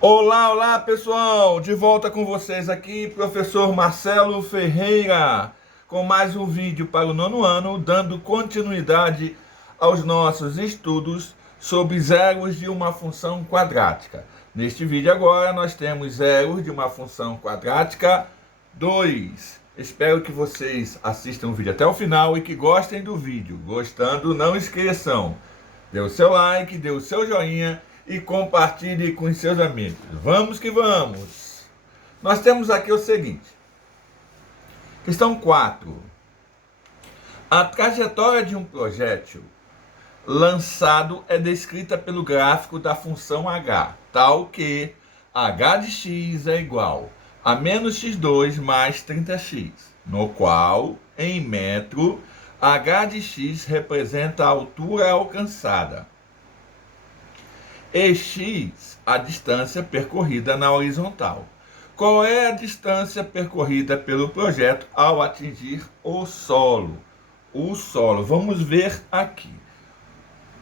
Olá, olá pessoal, de volta com vocês aqui, professor Marcelo Ferreira, com mais um vídeo para o nono ano, dando continuidade aos nossos estudos sobre zeros de uma função quadrática. Neste vídeo agora nós temos zeros de uma função quadrática 2. Espero que vocês assistam o vídeo até o final e que gostem do vídeo. Gostando, não esqueçam, dê o seu like, dê o seu joinha e compartilhe com os seus amigos. Vamos que vamos! Nós temos aqui o seguinte. Questão 4. A trajetória de um projétil lançado é descrita pelo gráfico da função h, tal que h de x é igual a menos x2 mais 30x, no qual, em metro, h de x representa a altura alcançada e x a distância percorrida na horizontal. Qual é a distância percorrida pelo projeto ao atingir o solo? O solo, vamos ver aqui.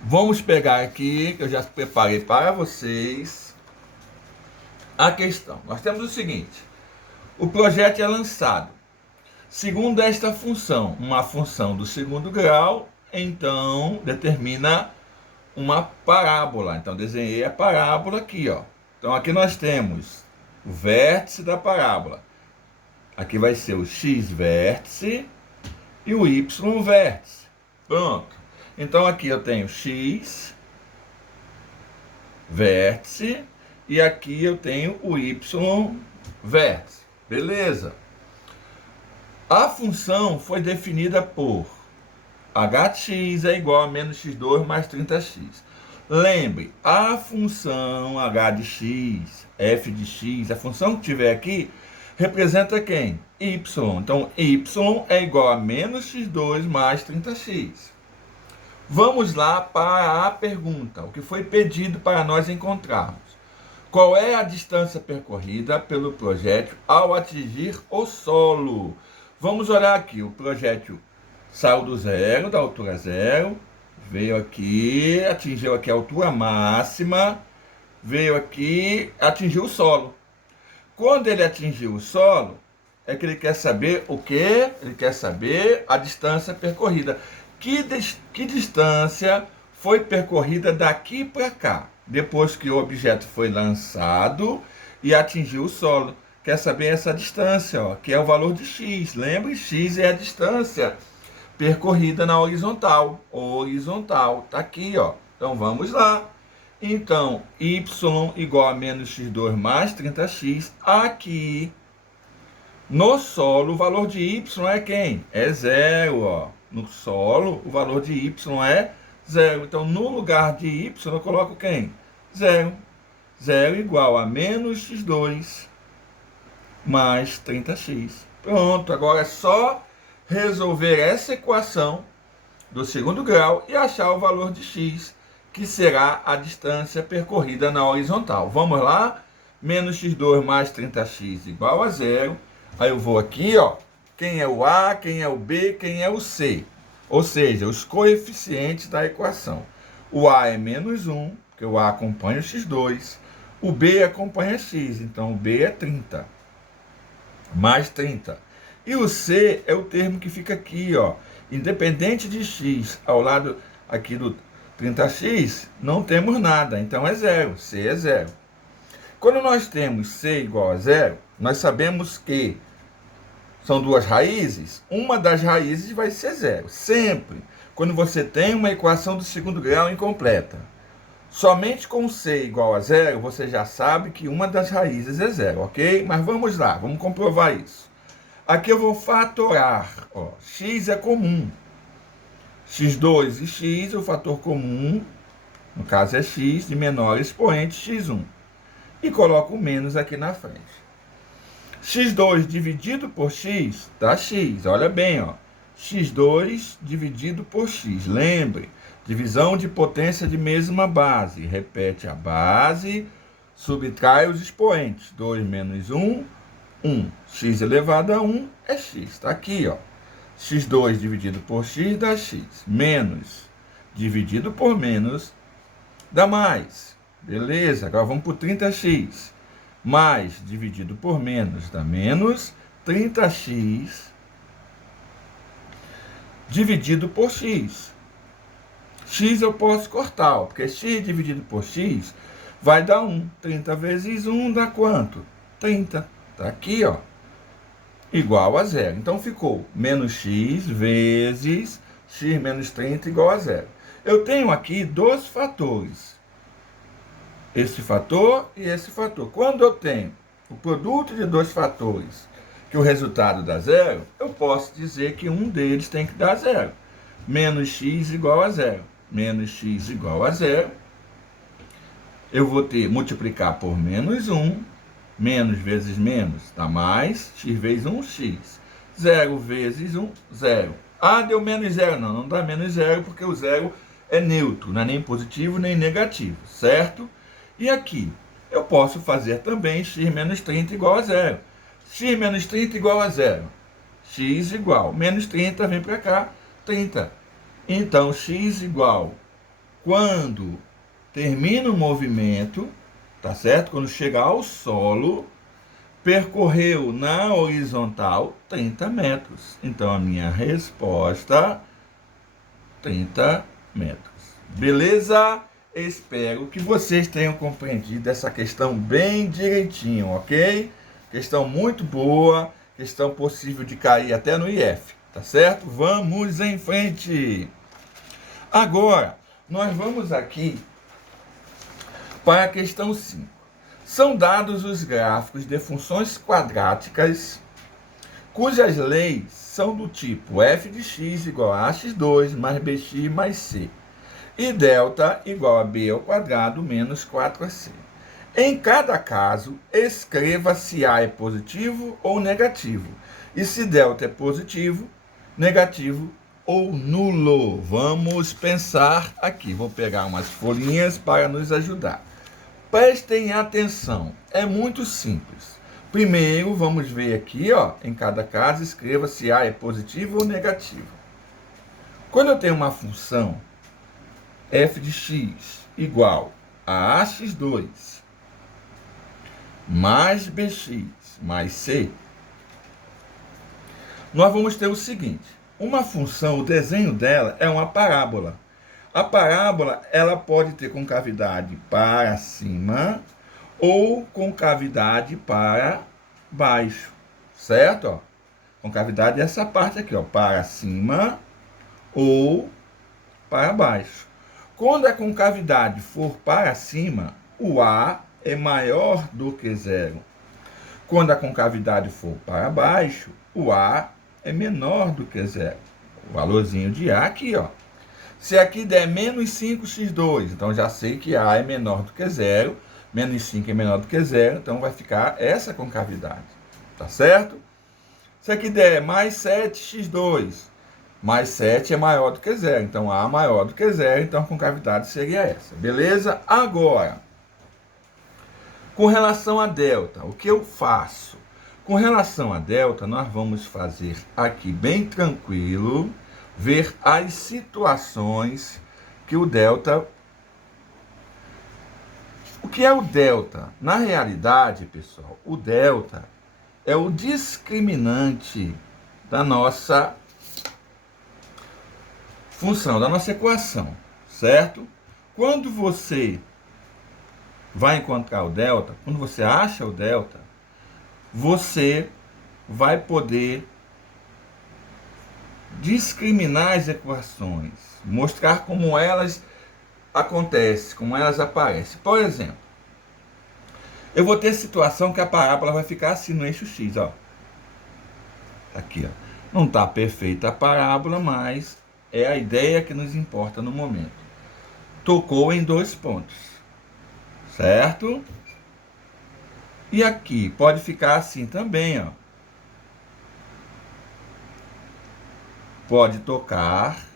Vamos pegar aqui, que eu já preparei para vocês, a questão. Nós temos o seguinte: o projeto é lançado segundo esta função, uma função do segundo grau, então determina uma parábola. Então desenhei a parábola aqui, ó. Então aqui nós temos o vértice da parábola. Aqui vai ser o x vértice e o y vértice. Pronto. Então aqui eu tenho x vértice e aqui eu tenho o y vértice. Beleza? A função foi definida por h de x é igual a menos x2 mais 30x. Lembre, a função h de x, f de x, a função que tiver aqui, representa quem? Y. Então, y é igual a menos x2 mais 30x. Vamos lá para a pergunta, o que foi pedido para nós encontrarmos. Qual é a distância percorrida pelo projétil ao atingir o solo? Vamos olhar aqui, o projétil saiu do zero, da altura zero, veio aqui, atingiu aqui a altura máxima, veio aqui, atingiu o solo. Quando ele atingiu o solo, é que ele quer saber o quê? Ele quer saber a distância percorrida. Que distância foi percorrida daqui para cá, depois que o objeto foi lançado e atingiu o solo? Quer saber essa distância, ó, que é o valor de x. Lembre, x é a distância percorrida na horizontal. Horizontal, tá aqui, ó. Então vamos lá. Então, y igual a menos x2 mais 30x. Aqui, no solo, o valor de y é quem? É zero, ó. No solo, o valor de y é zero. Então, no lugar de y, eu coloco quem? Zero. Zero igual a menos x2 mais 30x. Pronto, agora é só resolver essa equação do segundo grau e achar o valor de x, que será a distância percorrida na horizontal. Vamos lá? Menos x2 mais 30x igual a zero. Aí eu vou aqui, ó, quem é o A, quem é o B, quem é o C. Ou seja, os coeficientes da equação. O A é menos 1, porque o A acompanha o x2. O B acompanha x, então o B é 30. Mais 30. E o C é o termo que fica aqui, ó. Independente de x ao lado aqui do 30x, não temos nada, então é zero. C é zero. Quando nós temos C igual a zero, nós sabemos que são duas raízes. Uma das raízes vai ser zero. Sempre quando você tem uma equação do segundo grau incompleta. Somente com C igual a zero, você já sabe que uma das raízes é zero, ok? Mas vamos lá, vamos comprovar isso. Aqui eu vou fatorar, ó, x é comum. x2 e x, o fator comum, no caso é x, de menor expoente, x1. E coloco o menos aqui na frente. x2 dividido por x dá x, olha bem, ó. x2 dividido por x, lembre, divisão de potência de mesma base. Repete a base, subtrai os expoentes. 2 menos 1, 1. X elevado a 1 é x. Está aqui, ó. x2 dividido por x dá x. Menos dividido por menos dá mais. Beleza, agora vamos para o 30x. Mais dividido por menos dá menos 30x dividido por x. X eu posso cortar, ó, porque x dividido por x vai dar 1. 30 vezes 1 dá quanto? 30. Está aqui, ó, igual a zero. Então ficou menos x vezes x menos 30 igual a zero. Eu tenho aqui dois fatores. Esse fator e esse fator. Quando eu tenho o produto de dois fatores que o resultado dá zero, eu posso dizer que um deles tem que dar zero. Menos x igual a zero. Menos x igual a zero. Eu vou ter multiplicar por menos 1. Menos vezes menos dá mais. X vezes 1, x. 0 vezes 1, 0. Ah, deu menos 0. Não, não dá menos 0 porque o 0 é neutro. Não é nem positivo nem negativo, certo? E aqui, eu posso fazer também x menos 30 igual a zero. X menos 30 igual a zero. X igual. Menos 30 vem para cá, 30. Então, x igual, quando termina o movimento, tá certo? Quando chega ao solo, percorreu na horizontal 30 metros. Então, a minha resposta, 30 metros. Beleza? Espero que vocês tenham compreendido essa questão bem direitinho, ok? Questão muito boa, questão possível de cair até no IF, tá certo? Vamos em frente! Agora, nós vamos aqui para a questão 5. São dados os gráficos de funções quadráticas cujas leis são do tipo f de x igual a x2 mais bx mais c. E delta igual a b ao quadrado menos 4ac. Em cada caso, escreva se A é positivo ou negativo. E se delta é positivo, negativo ou nulo. Vamos pensar aqui. Vou pegar umas folhinhas para nos ajudar. Prestem atenção. É muito simples. Primeiro, vamos ver aqui, ó, em cada caso, escreva se A é positivo ou negativo. Quando eu tenho uma função f de x igual a ax2 mais bx mais c, nós vamos ter o seguinte: uma função, o desenho dela é uma parábola. A parábola, ela pode ter concavidade para cima ou concavidade para baixo, certo? Ó, concavidade é essa parte aqui, ó, para cima ou para baixo. Quando a concavidade for para cima, o A é maior do que zero. Quando a concavidade for para baixo, o A é menor do que zero. O valorzinho de A aqui, ó. Se aqui der menos 5x2, então já sei que A é menor do que zero. Menos 5 é menor do que zero, então vai ficar essa concavidade. Tá certo? Se aqui der mais 7x2, mais 7 é maior do que zero, então A maior do que zero, então a concavidade seria essa. Beleza? Agora, com relação a delta, o que eu faço? Com relação a delta, nós vamos fazer aqui bem tranquilo, ver as situações que o delta... O que é o delta? Na realidade, pessoal, o delta é o discriminante da nossa função, da nossa equação, certo? Quando você vai encontrar o delta, quando você acha o delta, você vai poder discriminar as equações, mostrar como elas acontecem, como elas aparecem. Por exemplo, eu vou ter situação que a parábola vai ficar assim no eixo X, ó. Aqui, ó. Não está perfeita a parábola, mas é a ideia que nos importa no momento. Tocou em 2 pontos, certo? E aqui pode ficar assim também, ó. Pode tocar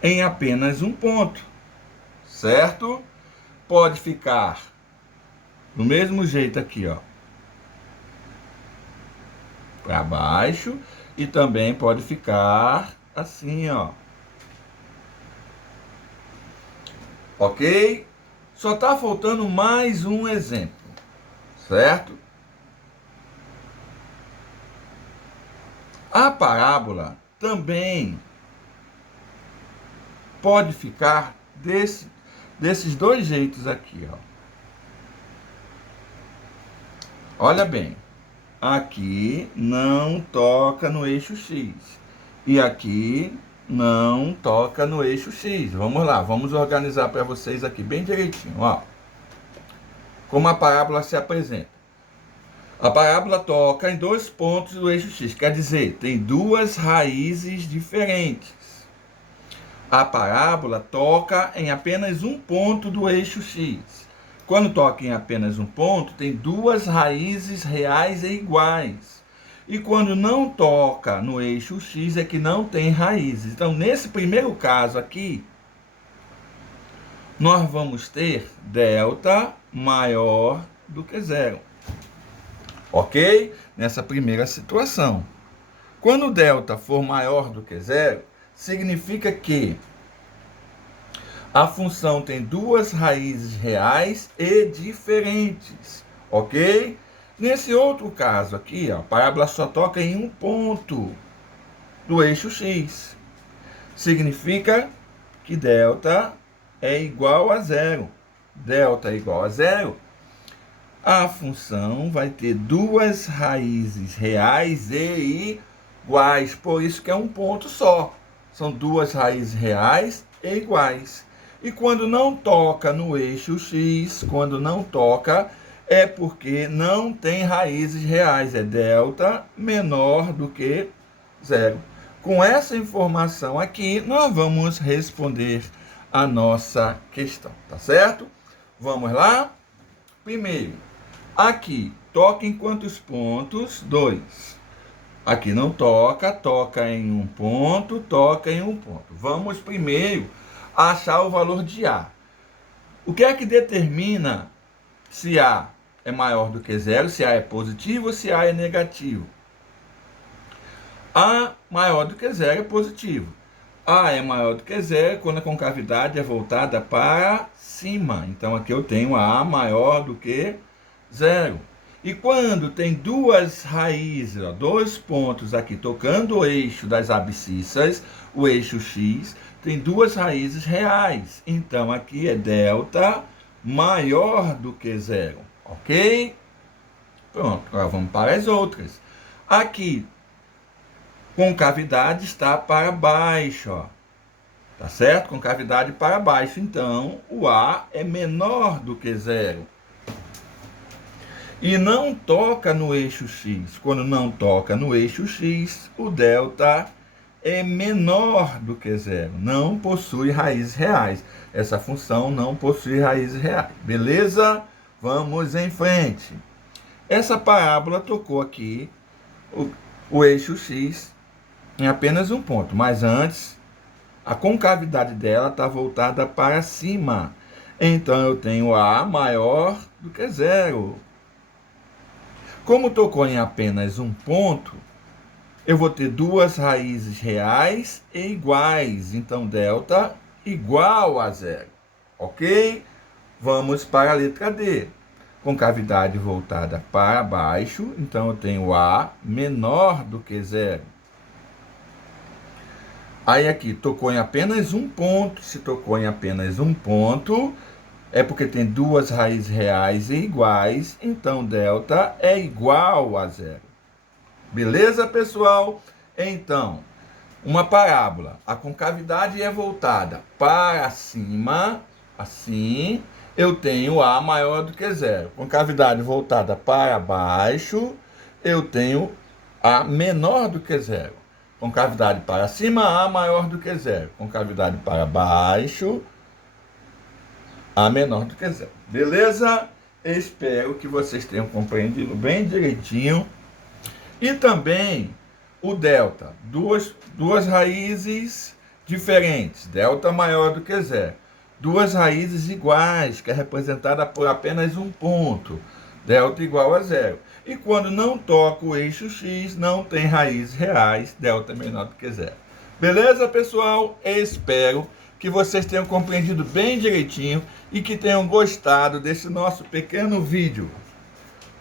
em apenas um ponto, certo? Pode ficar do mesmo jeito aqui, ó, para baixo, e também pode ficar assim, ó, Ok? Só está faltando mais um exemplo, certo? A parábola também pode ficar desses dois jeitos aqui, ó. Olha bem, aqui não toca no eixo X e aqui não toca no eixo X. Vamos lá, vamos organizar para vocês aqui bem direitinho, ó. Como a parábola se apresenta. A parábola toca em 2 pontos do eixo X, quer dizer, tem 2 raízes diferentes. A parábola toca em apenas um ponto do eixo X. Quando toca em apenas um ponto, tem 2 raízes reais e iguais. E quando não toca no eixo X, é que não tem raízes. Então, nesse primeiro caso aqui, nós vamos ter delta maior do que zero. Ok? Nessa primeira situação. Quando delta for maior do que zero, significa que a função tem 2 raízes reais e diferentes. Ok? Nesse outro caso aqui, ó, a parábola só toca em um ponto do eixo X. Significa que delta é igual a zero. Delta é igual a zero. A função vai ter 2 raízes reais e iguais. Por isso que é um ponto só. São 2 raízes reais e iguais. E quando não toca no eixo X, quando não toca, é porque não tem raízes reais. É delta menor do que zero. Com essa informação aqui, nós vamos responder a nossa questão, tá certo? Vamos lá? Primeiro, aqui, toca em quantos pontos? 2. Aqui não toca, toca em um ponto, toca em um ponto. Vamos primeiro achar o valor de A. O que é que determina se A é maior do que zero, se A é positivo ou se A é negativo? A maior do que zero é positivo. A é maior do que zero quando a concavidade é voltada para cima. Então aqui eu tenho A maior do que zero. E quando tem 2 raízes, ó, 2 pontos aqui tocando o eixo das abscissas, o eixo X, tem 2 raízes reais. Então aqui é delta maior do que zero. Ok? Pronto, agora vamos para as outras. Aqui, concavidade está para baixo, ó. Tá certo? Concavidade para baixo. Então, o A é menor do que zero. E não toca no eixo X. Quando não toca no eixo X, o delta é menor do que zero. Não possui raízes reais. Essa função não possui raízes reais. Beleza? Vamos em frente. Essa parábola tocou aqui o eixo X em apenas um ponto. Mas antes, a concavidade dela está voltada para cima. Então, eu tenho A maior do que zero. Como tocou em apenas um ponto, eu vou ter 2 raízes reais e iguais. Então, delta igual a zero. Ok? Vamos para a letra D. Concavidade voltada para baixo. Então, eu tenho A menor do que zero. Aí aqui, tocou em apenas um ponto. Se tocou em apenas um ponto, é porque tem 2 raízes reais e iguais, então delta é igual a zero. Beleza, pessoal? Então, uma parábola, a concavidade é voltada para cima, assim, eu tenho A maior do que zero. Concavidade voltada para baixo, eu tenho A menor do que zero. Concavidade para cima, A maior do que zero. Concavidade para baixo, A menor do que zero. Beleza? Espero que vocês tenham compreendido bem direitinho. E também o delta. Duas raízes diferentes. Delta maior do que zero. 2 raízes iguais, que é representada por apenas um ponto. Delta igual a zero. E quando não toca o eixo X, não tem raízes reais. Delta menor do que zero. Beleza, pessoal? Espero que vocês tenham compreendido bem direitinho e que tenham gostado desse nosso pequeno vídeo.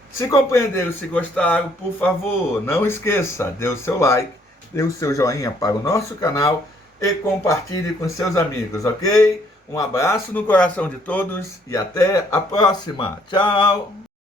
Se compreenderam, se gostaram, por favor, não esqueça, dê o seu like, dê o seu joinha para o nosso canal e compartilhe com seus amigos, ok? Um abraço no coração de todos e até a próxima. Tchau!